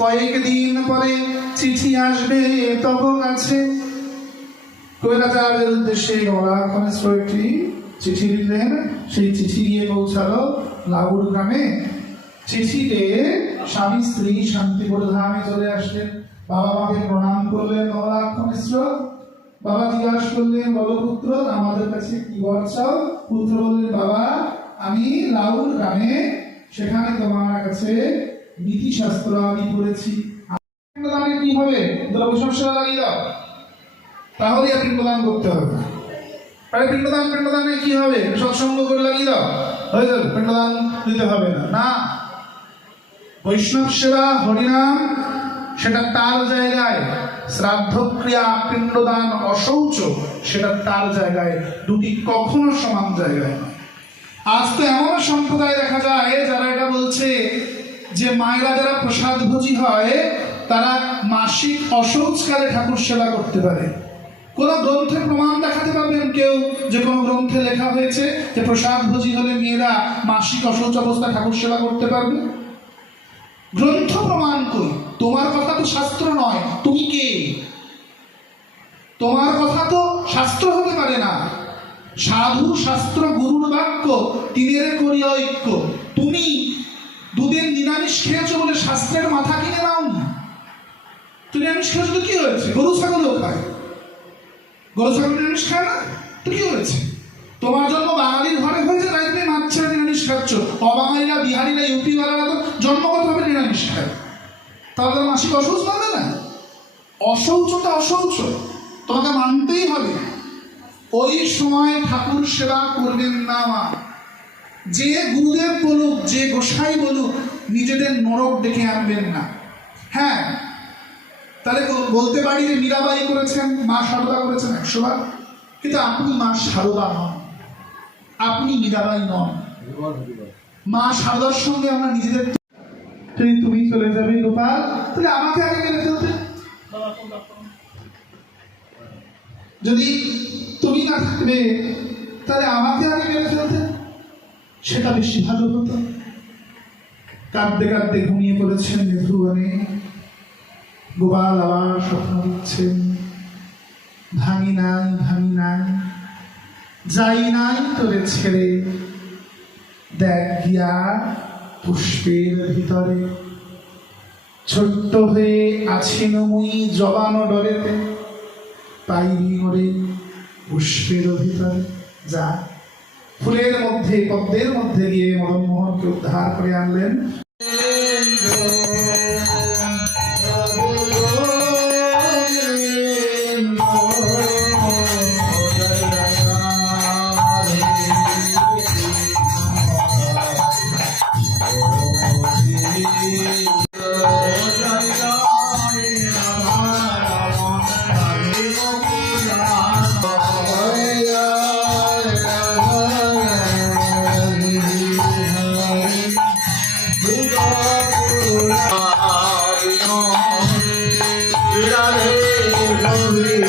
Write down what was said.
কয়েকদিন পরে চিঠি আসবে, তব কাছে কৈলাচার্যের উদ্দেশ্যে গলাখনেশ্বর একটি চিঠি লিখলেন, সেই চিঠি গিয়ে পৌঁছালো লাউর গ্রামে। চিঠিতে স্বামী স্ত্রী শান্তিপুর ধামে চলে আসলেন। বাবা মাকে প্রণাম করলেন গলাখনেশ্বর বাবা জিজ্ঞাসা করলেন বলো পুত্র, আমাদের কাছে কি বর চাও? পুত্র বললেন, বাবা, আমি লাউর গ্রামে, সেখানে তোমার কাছে নীতি শাস্ত্র আমি পিণ্ডদানে কি হবে? তাহলে পিণ্ডদান করতে হবে পিণ্ডদান, পিণ্ডদানে কি হবে? সৎসঙ্গ করে লাগিয়ে দাও। হয়ে যাবে, পিণ্ডদান দিতে হবে না। না। বৈষ্ণব সেবা, হরিনাম, সেটা তার জায়গায়। শ্রাদ্ধ ক্রিয়া, পিণ্ডদান, অশৌচ, সেটা তার জায়গায়। দুটি কখনো সমান জায়গায় আজ তো এমন সম্প্রদায় দেখা যায়, যারা এটা বলছে যে মায়েরা যারা প্রসাদ ভোজি হয়, তারা মাসিক অশৌচকালে ঠাকুর সেবা করতে পারে। কোন গ্রন্থে প্রমাণ দেখাতে পারবেন কেউ? যে কোনো গ্রন্থে লেখা হয়েছে যে প্রসাদ ভোজি হলে মেয়েরা মাসিক অশৌচ অবস্থায় ঠাকুর সেবা করতে পারবে? গ্রন্থ প্রমাণ কই? তোমার কথা তো শাস্ত্র নয়। তুমি কে? তোমার কথা তো শাস্ত্র হতে পারে না। সাধু শাস্ত্র গুরুর বাক্য, তিনের করি ঐক্য। তুমি দুদিন নিরামিষ খেয়েছো বলে শাস্ত্রের মাথা কিনে নাও না তুমি নিরামিষ খেয়েছো তো কি হয়েছে? গরু, ছাগলও খায়। গরু, ছাগল নিরামিষ খায় না? তো কি হয়েছে? তোমার জন্ম বাঙালির ঘরে হয়েছে, তাই তুমি মাছ ছেড়ে নিরামিষ খাচ্ছ। অবাঙালিরা, বিহারিরা, ইউপিওয়ালারা তো জন্মগতভাবে নিরামিষ খায়। তাহলে মাসিক অসৌচ পাবে না? অশৌচটা অশৌচ তোমাকে মানতেই হবে। ওই সময় ঠাকুর সেবা করবেন না মা। যে গুরুদেব বলুক, যে গোসাই বলুক, নিজেদের নরক ডেকে আনবেন না। হ্যাঁ তাহলে বলতে পারি যে মীরাবাই করেছেন, মা সারদা করেছেন একশো বার, কিন্তু আপনি মা সারদা নন। আপনি মীরাবাই নন। মা সারদার সঙ্গে আমরা নিজেদের তুমি চলে যাবে গোপাল। তাহলে আমাকে আগে মেরে ফেলতে যদি তুমি না থাকবে, তাহলে আমাকে আগে মেরে ফেলতে সেটা বেশি ভালো হতো। কাঁদতে কাঁদতে ঘুমিয়ে পড়েছেন মেধুবনে। গোপাল আবার স্বপ্ন দিচ্ছেন ভাঙি নাই ভাঙি নাই। যাই নাই তোরে ছেড়ে। দেখ গিয়া পুষ্পের ভিতরে। ছোট্ট হয়ে আছি মুই জবানো ডরেতে। পাইনি ওরে পুষ্পের ভিতরে। যা। ফুলের মধ্যে পদ্মের মধ্যে গিয়ে মদনমোহনকে উদ্ধার করে আনলেন। রাধে গোবিন্দ